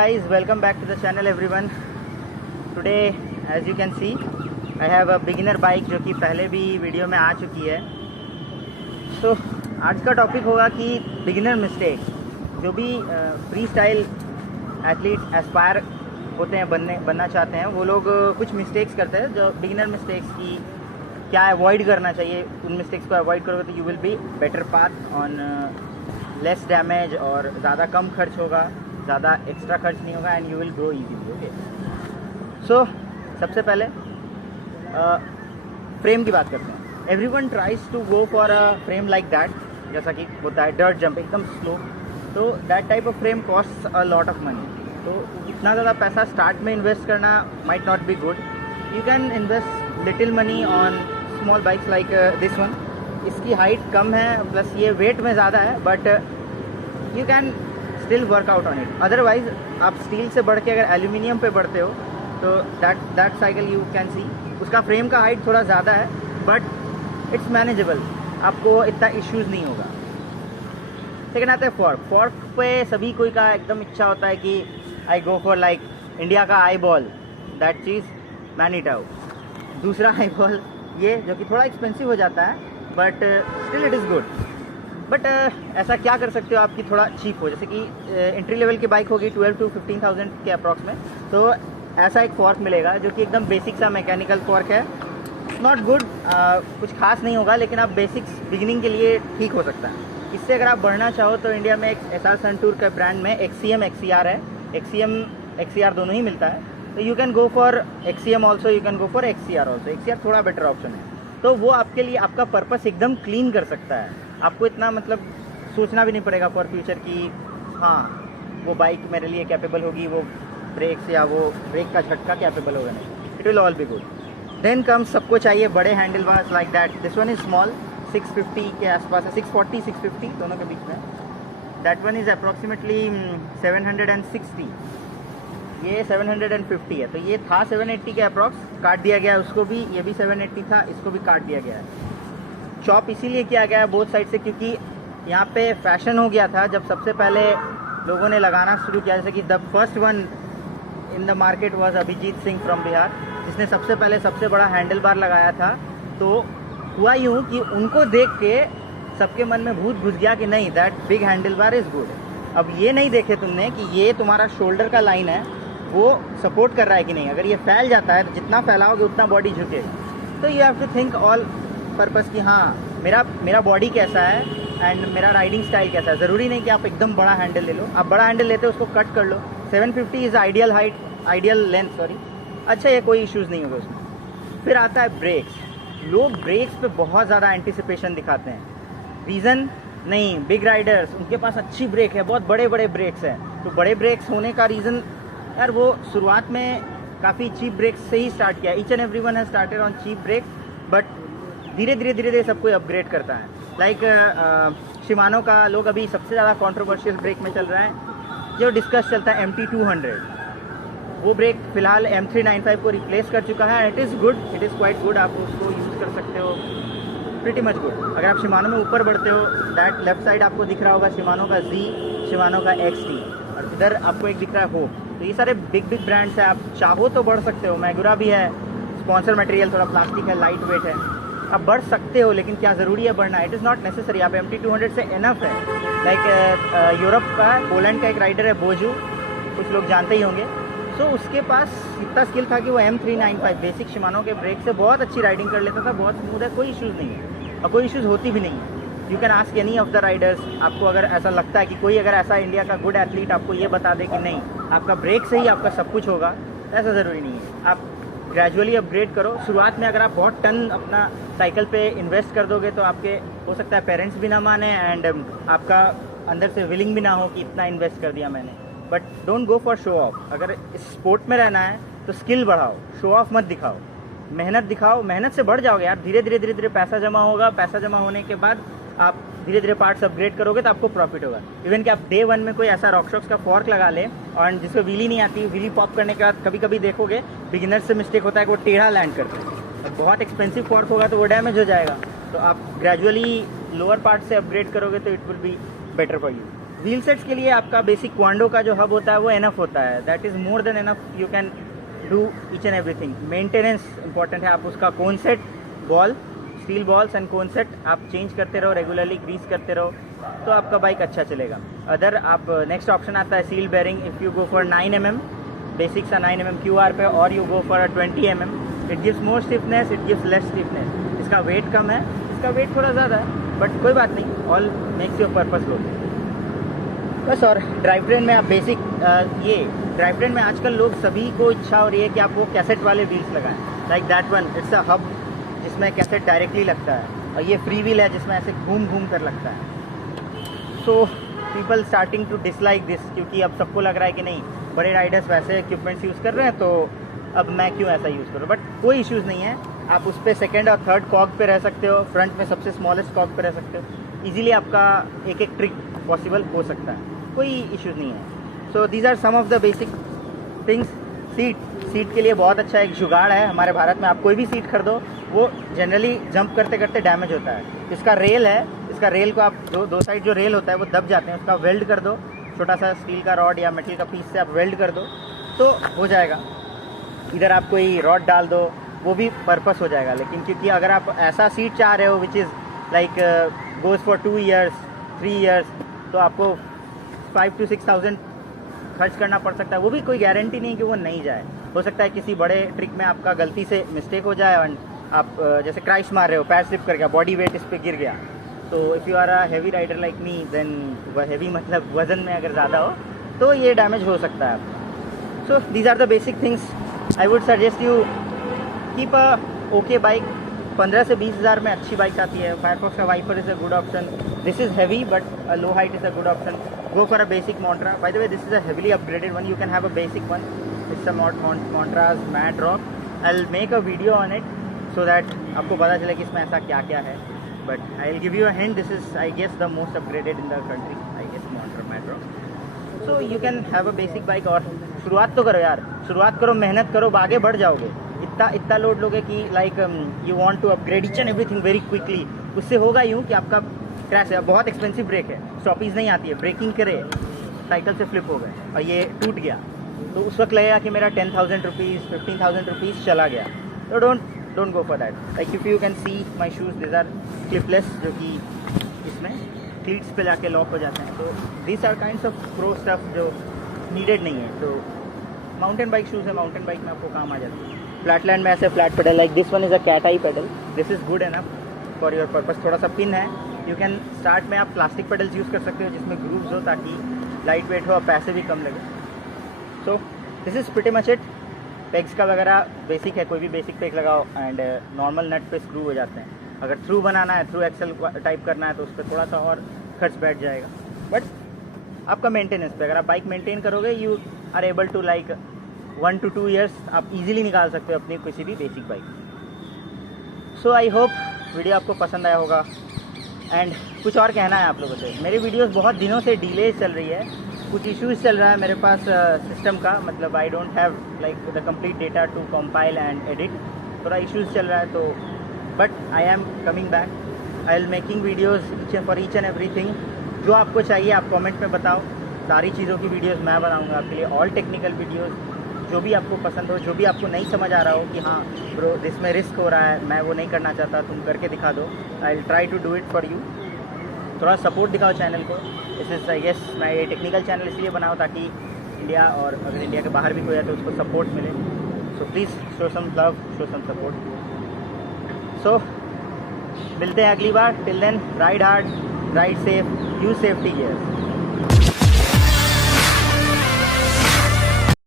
guys, welcome back to the channel everyone. Today as you can see I have a beginner bike जो कि पहले भी video में आ चुकी है. So आज का टॉपिक होगा कि बिगिनर मिस्टेक. जो भी फ्री स्टाइल एथलीट एस्पायर होते हैं बनना चाहते हैं वो लोग कुछ मिस्टेक्स करते हैं. जो बिगिनर मिस्टेक्स की क्या अवॉइड करना चाहिए, उन मिस्टेक्स को अवॉइड करोगे तो you will be better path on less damage और ज़्यादा कम खर्च होगा, ज़्यादा एक्स्ट्रा खर्च नहीं होगा and you will grow easily. Okay, so सबसे पहले फ्रेम की बात करते हैं. Everyone tries to go for a frame like that, जैसा कि होता है डर्ट जंप एकदम स्लो. तो that type of frame cost a lot of money. तो इतना ज़्यादा पैसा स्टार्ट में इन्वेस्ट करना might not be good. You can invest little money on small bikes like this one. इसकी हाइट कम है प्लस ये वेट में ज़्यादा है, but you can still work out on it. Otherwise आप स्टील से बढ़ के अगर एल्यूमिनियम पे बढ़ते हो तो दैट साइकिल यू कैन सी उसका फ्रेम का हाइट थोड़ा ज़्यादा है बट इट्स मैनेजेबल, आपको इतना इश्यूज़ नहीं होगा. सेकेंड आता है फॉर्क. फॉर्क पे सभी कोई का एकदम इच्छा होता है कि आई गो फॉर लाइक इंडिया का आई बॉल, दैट चीज़ मैनीटाउ. दूसरा आई बॉल ये जो कि थोड़ा एक्सपेंसिव हो जाता है but still it is good. But ऐसा क्या कर सकते हो आपकी थोड़ा चीप हो, जैसे कि एंट्री लेवल की बाइक होगी 12 to 15,000 के अप्रॉक्स में, तो ऐसा एक फॉर्क मिलेगा जो कि एकदम बेसिक सा मैकेनिकल फॉर्क है. नॉट गुड, कुछ खास नहीं होगा लेकिन आप बेसिक्स बिगिनिंग के लिए ठीक हो सकता है. इससे अगर आप बढ़ना चाहो तो इंडिया में एक SR सनटूर के ब्रांड में XCM XCR है. XCM XCR दोनों ही मिलता है, तो you can go for XCM also, you can go for XCR also. XCR थोड़ा बेटर ऑप्शन है. तो वो आपके लिए आपका पर्पस एकदम क्लीन कर सकता है. आपको इतना मतलब सोचना भी नहीं पड़ेगा फॉर फ्यूचर कि हाँ वो बाइक मेरे लिए कैपेबल होगी, वो ब्रेक्स या वो ब्रेक का झटका कैपेबल होगा नहीं. It will all be good. Then come सबको चाहिए बड़े handle bars like that. This one is small, 650 के आसपास है, 640 650 दोनों के बीच में. That one is approximately 760. ये 750 है. तो ये था 780 के अप्रॉक्स, काट दिया गया है उसको भी. ये भी 780 था, इसको भी काट दिया गया है. चॉप इसीलिए किया गया है बोथ साइड से क्योंकि यहाँ पे फैशन हो गया था जब सबसे पहले लोगों ने लगाना शुरू किया. जैसे कि the first one in the market was Abhijit Singh from Bihar, जिसने सबसे पहले सबसे बड़ा हैंडल बार लगाया था. तो हुआ यूँ कि उनको देख के सबके मन में भूत घुस गया कि नहीं, that big handle bar is good. अब ये नहीं देखे तुमने कि ये तुम्हारा शोल्डर का लाइन है वो सपोर्ट कर रहा है कि नहीं. अगर ये फैल जाता है तो जितना फैलाओगे उतना बॉडी झुकेगी. तो you have to think all purpose कि हाँ मेरा बॉडी कैसा है एंड मेरा राइडिंग स्टाइल कैसा है. ज़रूरी नहीं कि आप एकदम बड़ा हैंडल ले लो. आप बड़ा हैंडल लेते हो उसको कट कर लो. 750 is ideal height, ideal length sorry. अच्छा, ये कोई इश्यूज़ नहीं होगा उसमें. फिर आता है ब्रेक्स. लोग ब्रेक्स पे बहुत ज़्यादा एंटिसिपेशन दिखाते हैं. रीज़न नहीं, बिग राइडर्स उनके पास अच्छी ब्रेक है, बहुत बड़े बड़े ब्रेक्स हैं. तो बड़े ब्रेक्स होने का रीज़न यार वो शुरुआत में काफ़ी चीप ब्रेक्स से ही स्टार्ट किया. Each and every one has started on cheap brake, but धीरे धीरे सब कोई अपग्रेड करता है. लाइक शिमानो का लोग अभी सबसे ज़्यादा कंट्रोवर्शियल ब्रेक में चल रहा है जो डिस्कस चलता है MT200. वो ब्रेक फिलहाल M395 को रिप्लेस कर चुका है. It is good, it is quite good. आप उसको यूज़ कर सकते हो, प्रिटी मच गुड. अगर आप शिमानो में ऊपर बढ़ते हो, दैट लेफ्ट साइड आपको दिख रहा होगा शिमानो का Z, शिमानो का XT, और इधर आपको एक दिख रहा है होप. तो ये सारे बिग ब्रांड्स हैं. आप चाहो तो बढ़ सकते हो. मैगुरा भी है, स्पॉन्सर मटेरियल, थोड़ा प्लास्टिक है, लाइट वेट है. आप बढ़ सकते हो लेकिन क्या ज़रूरी है बढ़ना? It is not necessary. आप MT200 से इनफ है. लाइक यूरोप का पोलैंड का एक राइडर है बोजू, कुछ लोग जानते ही होंगे. सो उसके पास इतना स्किल था कि वो M395 बेसिक शिमानो के ब्रेक से बहुत अच्छी राइडिंग कर लेता था. बहुत स्मूथ है, कोई इश्यूज़ नहीं है और कोई इश्यूज़ होती भी नहीं है. You can ask any of the Riders. आपको अगर ऐसा लगता है कि कोई अगर ऐसा इंडिया का गुड एथलीट आपको ये बता दे कि नहीं आपका ब्रेक से ही आपका सब कुछ होगा, ऐसा ज़रूरी नहीं है. आप ग्रेजुअली अपग्रेड करो. शुरुआत में अगर आप बहुत टन अपना साइकिल पे इन्वेस्ट कर दोगे तो आपके हो सकता है पेरेंट्स भी ना माने एंड आपका अंदर से विलिंग भी ना हो कि इतना इन्वेस्ट कर दिया मैंने. But don't go for show off. अगर इस स्पोर्ट में रहना है तो स्किल बढ़ाओ, शो ऑफ मत दिखाओ. मेहनत दिखाओ, मेहनत से बढ़ जाओगे यार. धीरे धीरे पैसा जमा होगा. पैसा जमा होने के बाद आप धीरे धीरे पार्ट्स अपग्रेड करोगे तो आपको प्रॉफिट होगा. इवन कि आप डे वन में कोई ऐसा रॉकशॉक्स का फॉर्क लगा ले और जिसको व्हीली नहीं आती, व्हीली पॉप करने के बाद कभी कभी देखोगे बिगिनर से मिस्टेक होता है कि वो टेढ़ा लैंड करते हैं. बहुत एक्सपेंसिव फॉर्क होगा तो वो डैमेज हो जाएगा. तो आप ग्रेजुअली लोअर पार्ट से अपग्रेड करोगे तो it will be better for you. Wheel sets के लिए आपका बेसिक क्वांडो का जो हब होता है वो एनफ होता है, that is more than enough, you can do each and everything. Maintenance important है, आप उसका cone set ball, steel balls and cone set आप चेंज करते रहो, रेगुलरली ग्रीस करते रहो, तो आपका बाइक अच्छा चलेगा। अदर आप नेक्स्ट ऑप्शन आता है seal bearing, if you go for 9 mm, basic सा 9 mm QR पे, और you go for 20 mm, it gives more stiffness, it gives less stiffness. इसका वेट कम है, इसका वेट थोड़ा ज़्यादा है, बट कोई बात नहीं, ऑल मेक्स योर पर्पस लो बस। और ड्राइव ट्रेन में आप बेसिक ये ड्राइव ट्रेन में आजकल लोग सभी को इच्छा हो रही है कि आप वो कैसेट वाले व्हील्स लगाएं, like that one, it's a hub जिसमें कैसेट डायरेक्टली लगता है, और ये फ्री व्हील है जिसमें ऐसे घूम घूम कर लगता है। So people starting to dislike this, क्योंकि अब सबको लग रहा है कि नहीं, बड़े राइडर्स वैसे इक्विपमेंट्स यूज़ कर रहे हैं, तो अब मैं क्यों ऐसा यूज़ करूँ। बट कोई इश्यूज़ नहीं है, आप उस पर सेकेंड और थर्ड कॉग पे रह सकते हो, फ्रंट में सबसे स्मॉलेस्ट कॉग पे रह सकते हो, ईजिली आपका एक एक ट्रिक पॉसिबल हो सकता है, कोई इश्यूज़ नहीं है। So these are some of the basic things. Seat के लिए बहुत अच्छा एक जुगाड़ है हमारे भारत में, आप कोई भी सीट खरीदो वो जनरली जंप करते करते डैमेज होता है। इसका रेल है, इसका रेल को आप दो साइड जो रेल होता है वो दब जाते हैं, उसका वेल्ड कर दो, छोटा सा स्टील का रॉड या मेटल का पीस से आप वेल्ड कर दो तो हो जाएगा। इधर आप कोई रॉड डाल दो, वो भी पर्पस हो जाएगा। लेकिन क्योंकि अगर आप ऐसा सीट चाह रहे हो which is like goes for 2 years 3 years, तो आपको 5 to 6,000 खर्च करना पड़ सकता है। वो भी कोई गारंटी नहीं कि वो नहीं जाए, हो सकता है किसी बड़े ट्रिक में आपका गलती से मिस्टेक हो जाए और आप जैसे क्रैश मार रहे हो, पैर स्लिप कर गया, बॉडी वेट इस पर गिर गया, तो if you are a heavy rider like me, then वह हैवी मतलब वज़न में अगर ज़्यादा हो तो ये डैमेज हो सकता है आपको। So these are the basic things. I would suggest you keep a okay bike. 15 से 20 हज़ार में अच्छी बाइक आती है। फायरफॉक्स का Viper is a good option, this is heavy but low height is a good option. Go for a basic Montra. By the way, this is a heavily upgraded one. You can have a basic one. It's a Montra's Mad Rock. I'll make a video on it so that आपको पता चले कि इसमें ऐसा क्या क्या है. But I'll give you a hint. This is, I guess, the most upgraded in the country. I guess Montra Mad Rock. So you can have a basic bike. और शुरुआत तो करो यार, शुरुआत करो, मेहनत करो, आगे बढ़ जाओगे। इतना लोड लोगे कि like you want to upgrade each and everything very quickly, उससे होगा यूँ कि आपका क्रैश है। बहुत एक्सपेंसिव ब्रेक है, स्टॉपीज नहीं आती है, ब्रेकिंग करे साइकिल से फ्लिप हो गए और ये टूट गया, तो उस वक्त लगेगा कि मेरा 10,000 रुपीज़ 15,000 रुपीज़ चला गया। तो don't go for that. Like if you can see my shoes, this are clipless, जो कि इसमें क्लीट्स पे जाके लॉक हो जाते हैं। तो this are kinds of pro stuff जो नीडेड नहीं है। तो माउंटेन बाइक शूज़ है, माउंटेन बाइक में आपको काम आ जाती है। फ्लैटलैंड में ऐसे flat pedal, like this one is a cat eye pedal, this is good enough for your purpose. थोड़ा सा पिन है, यू कैन स्टार्ट में आप प्लास्टिक पेडल्स यूज़ कर सकते हो जिसमें ग्रूव्स हो, ताकि लाइट वेट हो और पैसे भी कम लगे। So this is pretty much it. Pegs का वगैरह बेसिक है, कोई भी बेसिक पेग लगाओ एंड नॉर्मल नट पे स्क्रू हो जाते हैं। अगर थ्रू बनाना है, थ्रू एक्सल टाइप करना है, तो उस पर थोड़ा सा और खर्च बैठ जाएगा। बट आपका मेंटेनेंस पे, अगर आप बाइक मेंटेन करोगे, you are able to like 1 to 2 years आप इजीली निकाल सकते हो अपनी किसी भी basic bike. So I hope video आपको पसंद आया होगा। एंड कुछ और कहना है आप लोगों से, मेरी वीडियोस बहुत दिनों से डिले चल रही है, कुछ इश्यूज़ चल रहा है मेरे पास सिस्टम का, मतलब I don't have like the complete data to compile and edit, थोड़ा इश्यूज़ चल रहा है। तो but I am coming back, I will making videos for each and everything. जो आपको चाहिए आप कमेंट में बताओ, सारी चीज़ों की वीडियोज़ मैं बनाऊँगा आपके लिए, ऑल टेक्निकल वीडियोज़, जो भी आपको पसंद हो, जो भी आपको नहीं समझ आ रहा हो कि हाँ ब्रो इसमें रिस्क हो रहा है, मैं वो नहीं करना चाहता, तुम करके दिखा दो, I will try to do it for you. थोड़ा सपोर्ट दिखाओ चैनल को। दिस इज़ आई गेस, मैं ये टेक्निकल चैनल इसलिए बनाऊँ ताकि इंडिया और अगर इंडिया के बाहर भी कोई है तो उसको सपोर्ट मिले। So please show some love, show some support. So मिलते हैं अगली बार। Till then, ride hard, ride safe, use safety gears.